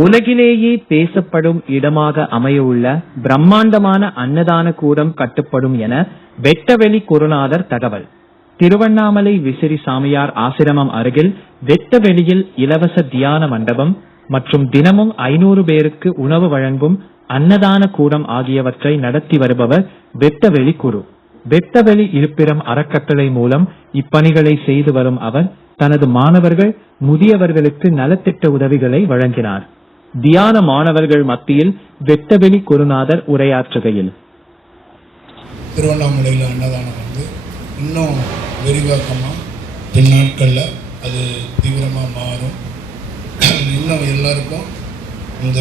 உலகிலேயே பேசப்படும் இடமாக அமையவுள்ள பிரம்மாண்டமான அன்னதான கூடம் கட்டப்படும் என வெட்டவெளி குருநாதர் தகவல். திருவண்ணாமலை விசிறி சாமியார் ஆசிரமம் அருகில் வெட்டவெளியில் இலவச தியான மண்டபம் மற்றும் தினமும் 500 பேருக்கு உணவு வழங்கும் அன்னதான கூடம் ஆகியவற்றை நடத்தி வருபவர் வெட்டவெளி குரு. வெட்டவெளி இருப்பிடம் அறக்கட்டளை மூலம் இப்பணிகளை செய்து வரும் அவர் தனது மாணவர்கள் முதியவர்களுக்கு நலத்திட்ட உதவிகளை வழங்கினார். தியான மாணவர்கள் மத்தியில் வெட்டவெளி குருநாதர் உரையாற்றுகையில், திருவண்ணாமலையில் அன்னதானம் இன்னும் விரிவாக்கமாக பின்னாட்களில் அது தீவிரமாக மாறும். இன்னும் எல்லாருக்கும் இந்த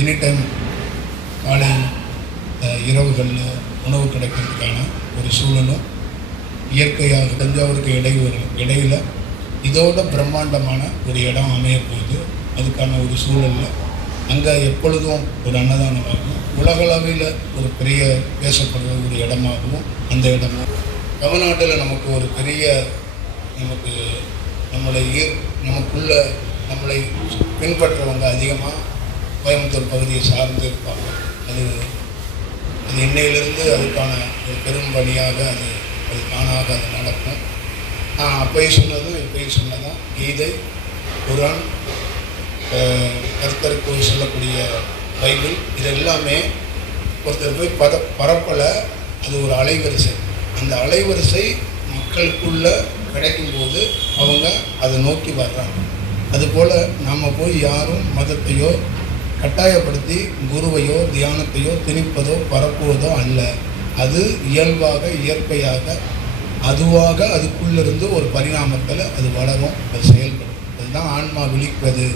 எனி டைம் காலை இரவுகளில் உணவு கிடைக்கிறதுக்கான ஒரு சூழலும் இயற்கையாக தஞ்சாவூருக்கு இடையில் இதோட பிரம்மாண்டமான ஒரு இடம் அமையப்போகுது. அதுக்கான ஒரு சூழலில் அங்கே எப்பொழுதும் ஒரு அன்னதானம் ஆகும். உலகளவில் ஒரு பெரிய பேசப்படுற ஒரு இடமாகவும் அந்த இடமும் தமிழ்நாட்டில் நமக்கு ஒரு பெரிய நமக்குள்ள நம்மளை பின்பற்றவங்க அதிகமாக கோயம்புத்தூர் பகுதியை சார்ந்து இருப்பாங்க. அது இன்னையிலிருந்து அதுக்கான ஒரு பெரும் பணியாக அது தானாக அது நடக்கும். நான் அப்பயும் சொன்னதும் இப்பயும் சொன்னதான் கீதை, குரான், கர்த்தருக்கு சொல்லக்கூடிய பைபிள், இது எல்லாமே ஒருத்தர் போய் பரப்பலை. அது ஒரு அலைவரிசை. அந்த அலைவரிசை மக்களுக்குள்ள கிடைக்கும்போது அவங்க அதை நோக்கி வர்றாங்க. அதுபோல் நம்ம போய் யாரும் மதத்தையோ கட்டாயப்படுத்தி குருவையோ தியானத்தையோ திணிப்பதோ பரப்புவதோ அல்ல. அது இயல்பாக இயற்கையாக அதுவாக அதுக்குள்ளிருந்து ஒரு பரிணாமத்தில் அது வளரும், அது செயல்படும். அதுதான் ஆன்மா விழிப்பது,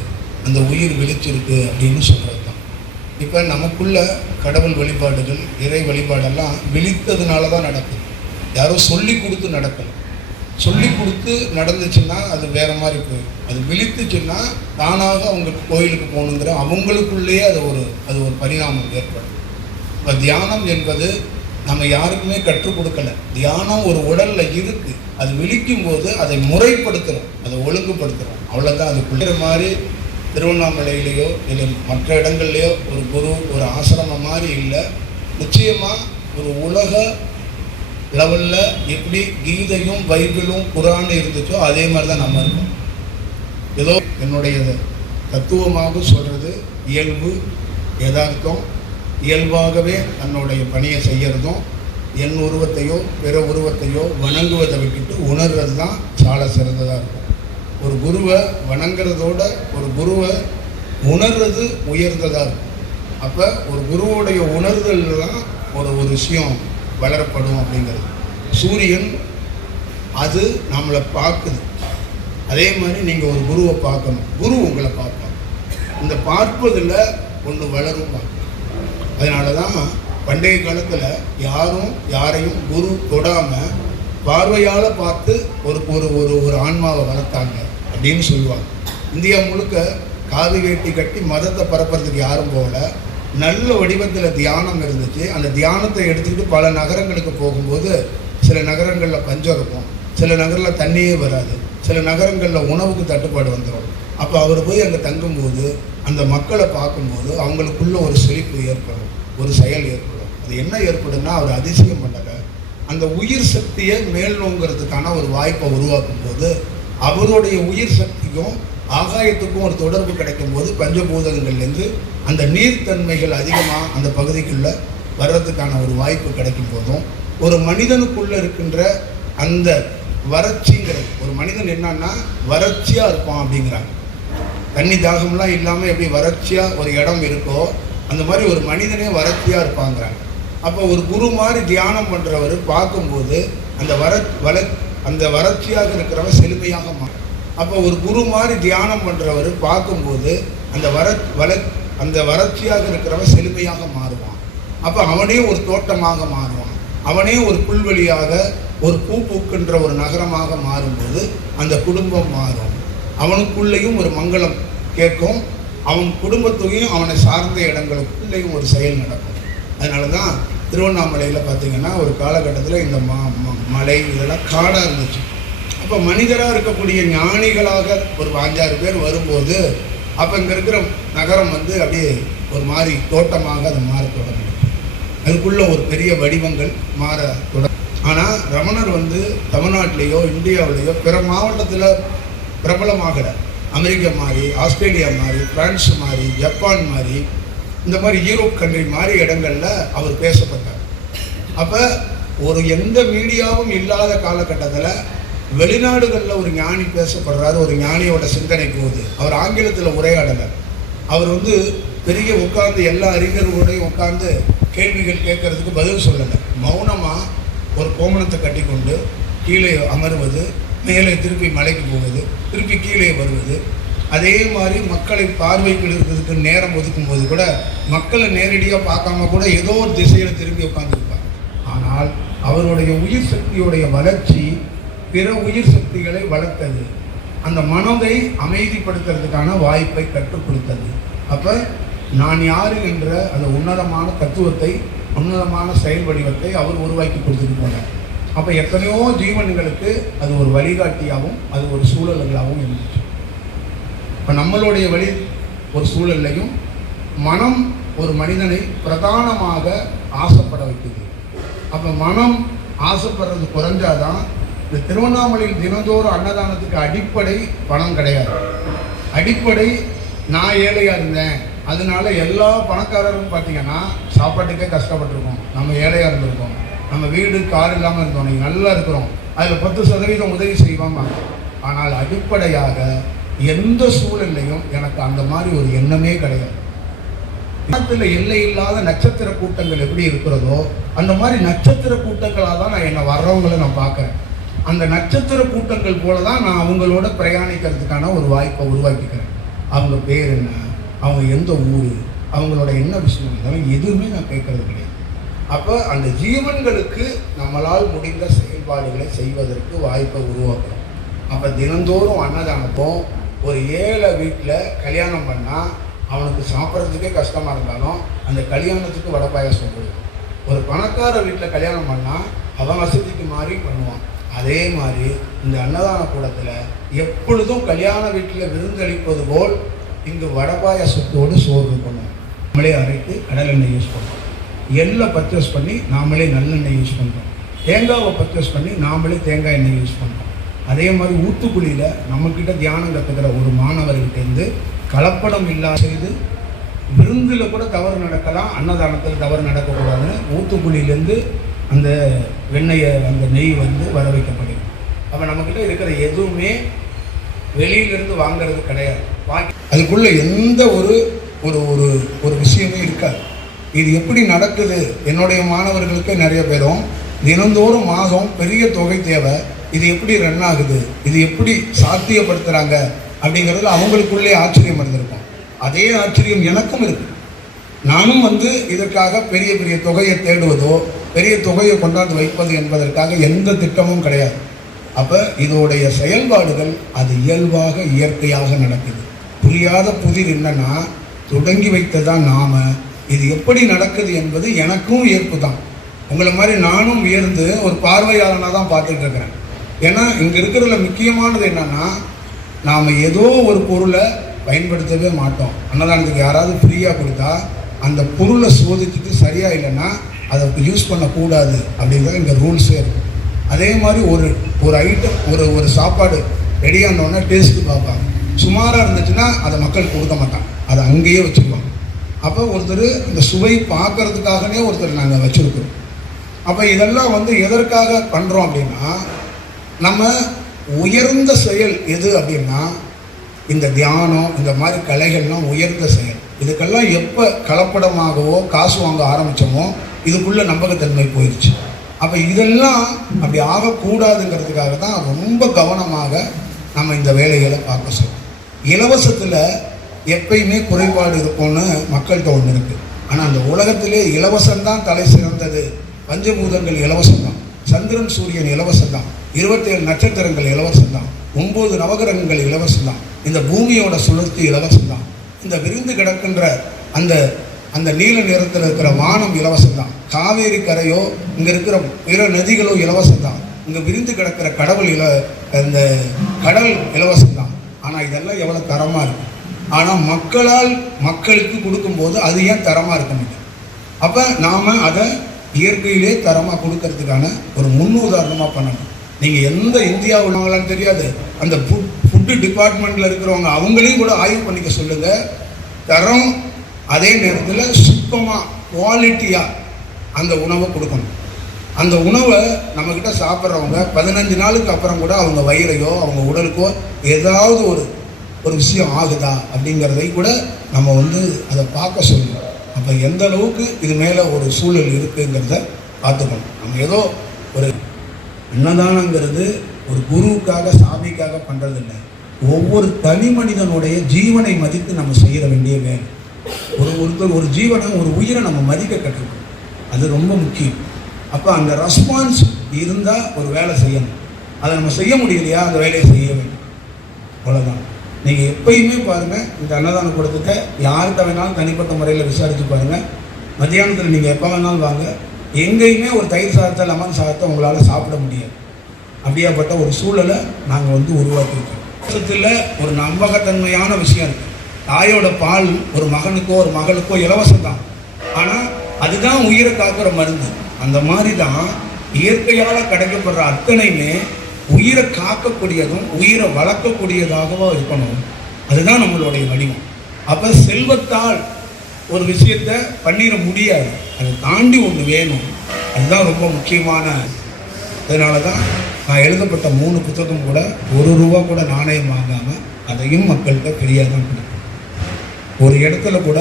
அந்த உயிர் விழிச்சிருக்கு அப்படின்னு சொல்கிறது தான். இப்போ நமக்குள்ள கடவுள் வழிபாடுகள் இறை வழிபாடெல்லாம் விழித்ததுனால தான் நடக்குது. யாரும் சொல்லி கொடுத்து நடக்கலை. சொல்லி கொடுத்து நடந்துச்சுன்னா அது வேற மாதிரி போயிடும். அது விழித்துச்சுன்னா தானாக அவங்க கோயிலுக்கு போகணுங்கிற அவங்களுக்குள்ளேயே அது ஒரு பரிணாமம் ஏற்படும். இப்போ தியானம் என்பது நம்ம யாருக்குமே கற்றுக் கொடுக்கல. தியானம் ஒரு உடல்ல இருக்கு. அது விழிக்கும் போது அதை முறைப்படுத்துகிறோம், அதை ஒழுங்குபடுத்துகிறோம், அவ்வளோதான். அதுக்குள்ள மாதிரி திருவண்ணாமலையிலேயோ இல்லை மற்ற இடங்கள்லையோ ஒரு குரு ஒரு ஆசிரமம் மாதிரி இல்லை. நிச்சயமாக ஒரு உலக லெவலில் எப்படி கீதையும் பைபிளும் குரானும் இருந்துச்சோ அதே மாதிரி தான் நம்ம இருக்கோம். ஏதோ என்னுடைய தத்துவமாக சொல்கிறது இயல்பு, யதார்த்தம், இயல்பாகவே தன்னுடைய பணியை செய்கிறதும் என் உருவத்தையோ பிற உருவத்தையோ வணங்குவதை விட்டுட்டு உணர்றது தான் சால சிறந்ததாக இருக்கும். ஒரு குருவை வணங்குறதோட ஒரு குருவை உணர்றது உயர்ந்ததாக இருக்கும். அப்போ ஒரு குருவுடைய உணர்தல் தான் ஒரு விஷயம் வளரப்படும் அப்படிங்கிறது. சூரியன் அது நம்மளை பார்க்குது. அதே மாதிரி நீங்கள் ஒரு குருவை பார்க்கணும், குரு உங்களை பார்க்கணும். இந்த பார்ப்பதில் ஒன்று வளரும். அதனால தான் பண்டைய காலத்தில் யாரும் யாரையும் குரு தொடாமல் பார்வையால் பார்த்து ஒரு ஆன்மாவை வளர்த்தாங்க அப்படின்னு சொல்லுவாங்க. இந்தியா முழுக்க காது வேட்டி கட்டி மதத்தை பரப்புறதுக்கு யாரும் போகல. நல்ல வடிவத்தில் தியானம் இருந்துச்சு. அந்த தியானத்தை எடுத்துக்கிட்டு பல நகரங்களுக்கு போகும்போது சில நகரங்களில் பஞ்சம் இருக்கும், சில நகரில் தண்ணியே வராது, சில நகரங்களில் உணவுக்கு தட்டுப்பாடு வந்துடும். அப்போ அவர் போய் அங்கே தங்கும்போது அந்த மக்களை பார்க்கும்போது அவங்களுக்குள்ள ஒரு செழிப்பு ஏற்படும், ஒரு செயல் ஏற்படும். அது என்ன ஏற்படும்னா அவர் அதிசயம் பண்ணலை. அந்த உயிர் சக்தியை மேல்நோங்கிறதுக்கான ஒரு வாய்ப்பை உருவாக்கும் போது அவருடைய உயிர் சக்திக்கும் ஆகாயத்துக்கும் ஒரு தொடர்பு கிடைக்கும் போது பஞ்சபூதங்கள்லேருந்து அந்த நீர்த்தன்மைகள் அதிகமாக அந்த பகுதிக்குள்ளே வர்றதுக்கான ஒரு வாய்ப்பு கிடைக்கும் போதும் ஒரு மனிதனுக்குள்ளே இருக்கின்ற அந்த வறட்சிங்கிறது, ஒரு மனிதன் என்னன்னா வறட்சியாக இருப்பான் அப்படிங்கிறாங்க. தண்ணி தாகம்லாம் இல்லாமல் எப்படி வறட்சியாக ஒரு இடம் இருக்கோ அந்த மாதிரி ஒரு மனிதனே வறட்சியாக இருப்பாங்கிறாங்க. அப்போ ஒரு குரு மாதிரி தியானம் பண்ணுறவர் பார்க்கும்போது அந்த வறட்சியாக இருக்கிறவன் செழுமையாக மாறும். அப்போ ஒரு குரு மாதிரி தியானம் பண்ணுறவர் பார்க்கும்போது அந்த வறட்சியாக இருக்கிறவன் செழுமையாக மாறுவான். அப்போ அவனே ஒரு தோட்டமாக மாறுவான், அவனே ஒரு புல்வெளியாக ஒரு பூ பூக்கின்ற ஒரு நகரமாக மாறும்போது அந்த குடும்பம் மாறும். அவனுக்குள்ளேயும் ஒரு மங்களம் கேட்கும், அவன் குடும்பத்தையும் அவனை சார்ந்த இடங்களுக்குள்ளேயும் ஒரு செயல் நடக்கும். அதனால தான் திருவண்ணாமலையில் பார்த்திங்கன்னா ஒரு காலகட்டத்தில் இந்த மலை இதெல்லாம் காடாக இருந்துச்சு. அப்போ மனிதராக இருக்கக்கூடிய ஞானிகளாக ஒரு 5-6 பேர் வரும்போது அப்போ இங்கே இருக்கிற நகரம் வந்து அப்படியே ஒரு மாதிரி தோட்டமாக அது மாற தொடங்கும். அதுக்குள்ள ஒரு பெரிய வடிவங்கள் மாற தொடங்கும். ஆனால் ரமணர் வந்து தமிழ்நாட்டிலேயோ இந்தியாவிலேயோ பிற மாவட்டத்தில் பிரபலமாகலை. அமெரிக்கா மாதிரி, ஆஸ்திரேலியா மாதிரி, பிரான்ஸ் மாதிரி, ஜப்பான் மாதிரி, இந்த மாதிரி யூரோப் கண்ட்ரி மாதிரி இடங்களில் அவர் பேசப்பட்டார். அப்போ ஒரு எந்த மீடியாவும் இல்லாத காலகட்டத்தில் வெளிநாடுகளில் ஒரு ஞானி பேசப்படுறாரு. ஒரு ஞானியோட சிந்தனை போகுது. அவர் ஆங்கிலத்தில் உரையாடலை. அவர் வந்து பெரிய உட்கார்ந்து எல்லா அறிஞர்களோடையும் உட்கார்ந்து கேள்விகள் கேட்கறதுக்கு பதில் சொல்லலை. மௌனமாக ஒரு கோமணத்தை கட்டி கொண்டு கீழே அமர்வது, மேலே திருப்பி மலைக்கு போவது, திருப்பி கீழே வருவது. அதே மாதிரி மக்களை பார்வைக்கு இருக்கிறதுக்கு நேரம் ஒதுக்கும் போது கூட மக்களை நேரடியாக பார்க்காம கூட ஏதோ ஒரு திசையில் திரும்பி உட்கார்ந்துருப்பார். ஆனால் அவருடைய உயிர் சக்தியுடைய வளர்ச்சி பிற உயிர் சக்திகளை வளர்த்தது. அந்த மனதை அமைதிப்படுத்துறதுக்கான வாய்ப்பை கற்றுக் கொடுத்தது. அப்போ நான் யாரு என்ற அந்த உன்னதமான தத்துவத்தை, உன்னதமான செயல் வடிவத்தை அவர் உருவாக்கி கொடுத்துட்டு போனார். அப்போ எத்தனையோ ஜீவன்களுக்கு அது ஒரு வழிகாட்டியாகவும் அது ஒரு சூழல்களாகவும் இருந்துச்சு. இப்போ நம்மளுடைய வழி ஒரு சூழல்லையும் மனம் ஒரு மனிதனை பிரதானமாக ஆசைப்பட வைக்குது. அப்போ மனம் ஆசைப்படுறது குறைஞ்சாதான். இந்த திருவண்ணாமலையில் தினந்தோறும் அன்னதானத்துக்கு அடிப்படை பணம் கிடையாது. அடிப்படை நான் ஏழையாக இருந்தேன், அதனால எல்லா பணக்காரரும் பார்த்தீங்கன்னா சாப்பாட்டுக்கே கஷ்டப்பட்டுருக்கோம். நம்ம ஏழையாக இருந்திருக்கோம், நம்ம வீடு கார் இல்லாமல் இருந்தோம், நீங்கள் நல்லா இருக்கிறோம், அதில் 10% உதவி செய்வாங்க. ஆனால் அடிப்படையாக எந்த சூழல்லையும் எனக்கு அந்த மாதிரி ஒரு எண்ணமே கிடையாது. இடத்துல எல்லை இல்லாத நட்சத்திர கூட்டங்கள் எப்படி இருக்கிறதோ அந்த மாதிரி நட்சத்திர கூட்டங்களாக தான் நான் என்னை வர்றவங்களை நான் பார்க்குறேன். அந்த நட்சத்திர கூட்டங்கள் போல தான் நான் அவங்களோட பிரயாணிக்கிறதுக்கான ஒரு வாய்ப்பை உருவாக்கிக்கிறேன். அவங்க பேர் என்ன, அவங்க எந்த ஊர், அவங்களோட என்ன விஷயம், இதெல்லாம் எதுவுமே நான் கேட்கறது கிடையாது. அப்போ அந்த ஜீவன்களுக்கு நம்மளால் முடிந்த செயல்பாடுகளை செய்வதற்கு வாய்ப்பை உருவாக்குறோம். அப்போ தினந்தோறும் அன்னதானப்போ ஒரு ஏழை வீட்டில் கல்யாணம் பண்ணால் அவனுக்கு சாப்பிட்றதுக்கே கஷ்டமாக இருந்தாலும் அந்த கல்யாணத்துக்கு வடை பாயாசம் கொடுக்கும். ஒரு பணக்கார வீட்டில் கல்யாணம் பண்ணால் அவன் வசதிக்கு மாறி பண்ணுவான். அதே மாதிரி இந்த அன்னதான கூடத்தில் எப்பொழுதும் கல்யாண வீட்டில் விருந்தளிப்பது போல் இங்கு வடை பாயாசத்தோடு சோறு பண்ணுவோம். நம்மளே அரைத்து கடல் எண்ணெய் யூஸ் பண்ணுறோம். எள்ளை பர்ச்சேஸ் பண்ணி நாமளே நல்லெண்ணெய் யூஸ் பண்ணுறோம். தேங்காவை பர்ச்சேஸ் பண்ணி நாமளே தேங்காய் எண்ணெய் யூஸ் பண்ணுறோம். அதே மாதிரி ஊத்துக்குழியில் நம்மக்கிட்ட தியானம் கற்றுக்கிற ஒரு மாணவர்கிட்டேருந்து கலப்படம் இல்லாத செய்து விருந்தில் கூட தவறு நடக்கலாம், அன்னதானத்தில் தவறு நடக்கக்கூடாதுன்னு ஊத்துக்குழியிலேருந்து அந்த வெண்ணெயை அந்த நெய் வந்து வர வைக்கப்படுது. அப்போ நம்மக்கிட்ட இருக்கிற எதுவுமே வெளியிலிருந்து வாங்கிறது கிடையாது. அதுக்குள்ளே எந்த ஒரு ஒரு ஒரு ஒரு விஷயமே இருக்காது. இது எப்படி நடக்குது? என்னுடைய மாணவர்களுக்கு நிறைய பேரும் தினந்தோறும் மாதம் பெரிய தொகை தேவை, இது எப்படி ரன் ஆகுது, இது எப்படி சாத்தியப்படுத்துகிறாங்க அப்படிங்கிறதுல அவங்களுக்குள்ளே ஆச்சரியம் இருந்திருக்கும். அதே ஆச்சரியம் எனக்கும் இருக்குது. நானும் வந்து இதற்காக பெரிய பெரிய தொகையை தேடுவதோ பெரிய தொகையை கொண்டாந்து வைப்பது என்பதற்காக எந்த திட்டமும் கிடையாது. அப்போ இதோடைய செயல்பாடுகள் அது இயல்பாக இயற்கையாக நடக்குது. புரியாத புதிர் என்னன்னா தொடங்கி வைத்ததான் நாம. இது எப்படி நடக்குது என்பது எனக்கும் வியப்பு தான். உங்களை மாதிரி நானும் உயர்ந்து ஒரு பார்வையாளனாக தான் பார்த்துட்டு இருக்கிறேன். ஏன்னா இங்கே இருக்கிறதுல முக்கியமானது என்னன்னா நாம் ஏதோ ஒரு பொருளை பயன்படுத்தவே மாட்டோம். அன்னதானத்துக்கு யாராவது ஃப்ரீயாக கொடுத்தா அந்த பொருளை சோதிச்சுட்டு சரியாக இல்லைன்னா அதை யூஸ் பண்ணக்கூடாது அப்படிங்கிறது இங்கே ரூல்ஸே இருக்கும். அதே மாதிரி ஒரு ஒரு ஐட்டம் ஒரு சாப்பாடு ரெடியாக இருந்தோடனே டேஸ்ட்டு பார்ப்பாங்க. சுமாராக இருந்துச்சுன்னா அதை மக்கள் கொடுக்க மாட்டாங்க, அதை அங்கேயே வச்சுருவாங்க. அப்போ ஒருத்தர் அந்த சுவை பார்க்கறதுக்காகவே ஒருத்தர் நாங்கள் வச்சுருக்கிறோம். அப்போ இதெல்லாம் வந்து எதற்காக பண்ணுறோம் அப்படின்னா நம்ம உயர்ந்த செயல் எது அப்படின்னா இந்த தியானம் இந்த மாதிரி கலைகள்லாம் உயர்ந்த செயல். இதுக்கெல்லாம் எப்போ கலப்படமாகவோ காசு வாங்க ஆரம்பித்தோமோ இதுக்குள்ளே நம்பகத்தன்மை போயிடுச்சு. அப்போ இதெல்லாம் அப்படி ஆகக்கூடாதுங்கிறதுக்காக தான் ரொம்ப கவனமாக நம்ம இந்த வேலைகளை பார்க்க சொல்லுவோம். இலவசத்தில் எப்பயுமே குறைபாடு இருக்கும்னு மக்கள்கிட்ட ஒன்று இருக்குது. ஆனால் அந்த உலகத்திலே இலவசம்தான் தலை சிறந்தது. பஞ்சபூதங்கள் இலவசம்தான், சந்திரன் சூரியன் இலவசம்தான், 27 நட்சத்திரங்கள் இலவசம்தான், 9 நவகிரகங்கள் இலவசம்தான், இந்த பூமியோட சுழற்சி இலவசம்தான், இந்த விரிந்து கிடக்கின்ற அந்த அந்த நீல நிறத்தில் இருக்கிற வானம் இலவசம்தான், காவேரி கரையோ இங்கே இருக்கிற பிற நதிகளோ இலவசம்தான், இங்கே விரிந்து கிடக்கிற கடவுள் இந்த கடல் இலவசம்தான். ஆனால் இதெல்லாம் எவ்வளோ தரமாக இருக்குது. ஆனால் மக்களால் மக்களுக்கு கொடுக்கும்போது அது ஏன் தரமாக இருக்க முடியும்? அப்போ நாம் அதை இயற்கையிலே தரமாக கொடுக்கறதுக்கான ஒரு முன்னுதாரணமாக பண்ணணும். நீங்கள் எந்த இந்தியா உள்ளவங்களான்னு தெரியாது, அந்த ஃபுட்டு டிபார்ட்மெண்ட்டில் இருக்கிறவங்க அவங்களையும் கூட ஆய்வு பண்ணிக்க சொல்லுங்கள். தரம், அதே நேரத்தில் சுத்தமாக குவாலிட்டியாக அந்த உணவை கொடுக்கணும். அந்த உணவை நம்மக்கிட்ட சாப்பிட்றவங்க 15 நாளுக்கு அப்புறம் கூட அவங்க வயிறையோ அவங்க உடலுக்கோ ஏதாவது ஒரு விஷயம் ஆகுதா அப்படிங்கிறதை கூட நம்ம அதை பார்க்க சொல்லணும். அப்போ எந்த அளவுக்கு இது மேலே ஒரு சூழல் இருக்குங்கிறத பார்த்துக்கணும். நம்ம ஏதோ ஒரு அன்னதானங்கிறது ஒரு குருவுக்காக சாமிக்காக பண்ணுறதில்லை. ஒவ்வொரு தனி மனிதனுடைய ஜீவனை மதித்து நம்ம செய்ய வேண்டிய வேலை. ஒருத்தர் ஒரு ஜீவனை, ஒரு உயிரை நம்ம மதிக்க கற்றுக்கணும். அது ரொம்ப முக்கியம். அப்போ அந்த ரெஸ்பான்ஸ் இருந்தால் ஒரு வேலை செய்யணும். அதை நம்ம செய்ய முடியலையா, அந்த வேலையை செய்ய வேண்டும். அவ்வளோதான். நீங்கள் எப்பயுமே பாருங்கள், இந்த அன்னதான கூடத்துக்கு யார்கிட்ட வேணாலும் தனிப்பட்ட முறையில் விசாரித்து பாருங்கள். மத்தியானத்தில் நீங்கள் எப்போ வேணாலும் வாங்க, எங்கேயுமே ஒரு தயிர் சாதத்தை லெமன் சாதத்தை உங்களால் சாப்பிட முடியாது. அப்படியாப்பட்ட ஒரு சூழலை நாங்கள் உருவாக்கியிருக்கோம். வருஷத்தில் ஒரு நம்பகத்தன்மையான விஷயம் இருக்குது. தாயோட பால் ஒரு மகனுக்கோ ஒரு மகளுக்கோ இலவசம் தான், ஆனால் அதுதான் உயிரை காக்கிற மருந்து. அந்த மாதிரி தான் இயற்கையால் கிடைக்கப்படுற அத்தனையுமே உயிரை காக்கக்கூடியதும் உயிரை வளர்க்கக்கூடியதாகவும் இருக்கணும். அதுதான் நம்மளுடைய வடிவம். அப்போ செல்வத்தால் ஒரு விஷயத்தை பண்ணிட முடியாது, அதை தாண்டி ஒன்று வேணும். அதுதான் ரொம்ப முக்கியமான. அதனால தான் நான் எழுதப்பட்ட 3 புத்தகம் கூட 1 ரூபா கூட நாணயம் வாங்காமல் அதையும் மக்கள்கிட்ட ஃப்ரீயாக தான் கொடுக்கும். ஒரு இடத்துல கூட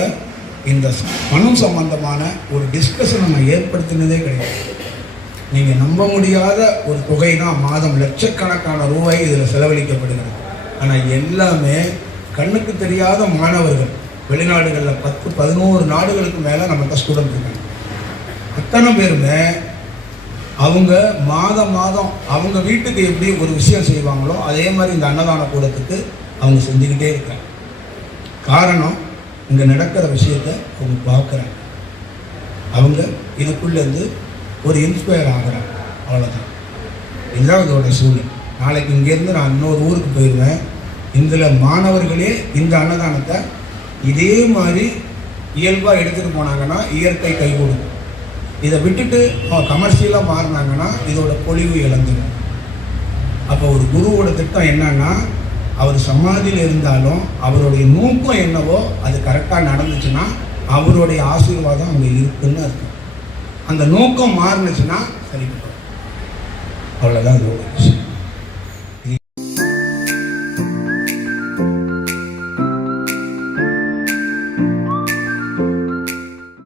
இந்த பணம் சம்பந்தமான ஒரு டிஸ்கஷனை நான் ஏற்படுத்தினதே கிடையாது. நீங்கள் நம்ப முடியாத ஒரு தொகை தான், மாதம் லட்சக்கணக்கான ரூபாய் இதில் செலவழிக்கப்படுகிறது. ஆனால் எல்லாமே கண்ணுக்கு தெரியாத மாணவர்கள், வெளிநாடுகளில் 10-11 நாடுகளுக்கு மேலே நம்மகிட்ட ஸ்டூடெண்ட் இருக்காங்க. அத்தனை பேருமே அவங்க மாதம் அவங்க வீட்டுக்கு எப்படி ஒரு விஷயம் செய்வாங்களோ அதே மாதிரி இந்த அன்னதான கூடத்துக்கு அவங்க செஞ்சுக்கிட்டே இருக்காங்க. காரணம், இங்கே நடக்கிற விஷயத்தை அவங்க பார்க்குறாங்க, அவங்க இதுக்குள்ளேருந்து ஒரு இன்ஸ்பயர் ஆகிறாங்க. அவ்வளோதான். இதுதான் இதோட சூழல். நாளைக்கு இங்கேருந்து நான் இன்னொரு ஊருக்கு போயிடுவேன். இதில் மாணவர்களே இந்த அன்னதானத்தை இதே மாதிரி இயல்பாக எடுத்துகிட்டு போனாங்கன்னா இயற்கை கை கொடுக்கும். இதை விட்டுட்டு கமர்ஷியலாக மாறினாங்கன்னா இதோட பொலிவு இழந்துடும். அப்போ ஒரு குருவோட திட்டம் என்னன்னா, அவர் சமாதியில் இருந்தாலும் அவருடைய நோக்கம் என்னவோ அது கரெக்டாக நடந்துச்சுன்னா அவருடைய ஆசீர்வாதம் அங்கே இருக்குன்னு அர்த்தம். அந்த நோக்கம் மாறினுச்சுன்னா சரிப்படும். அவ்வளோதான் இதோட விஷயம்.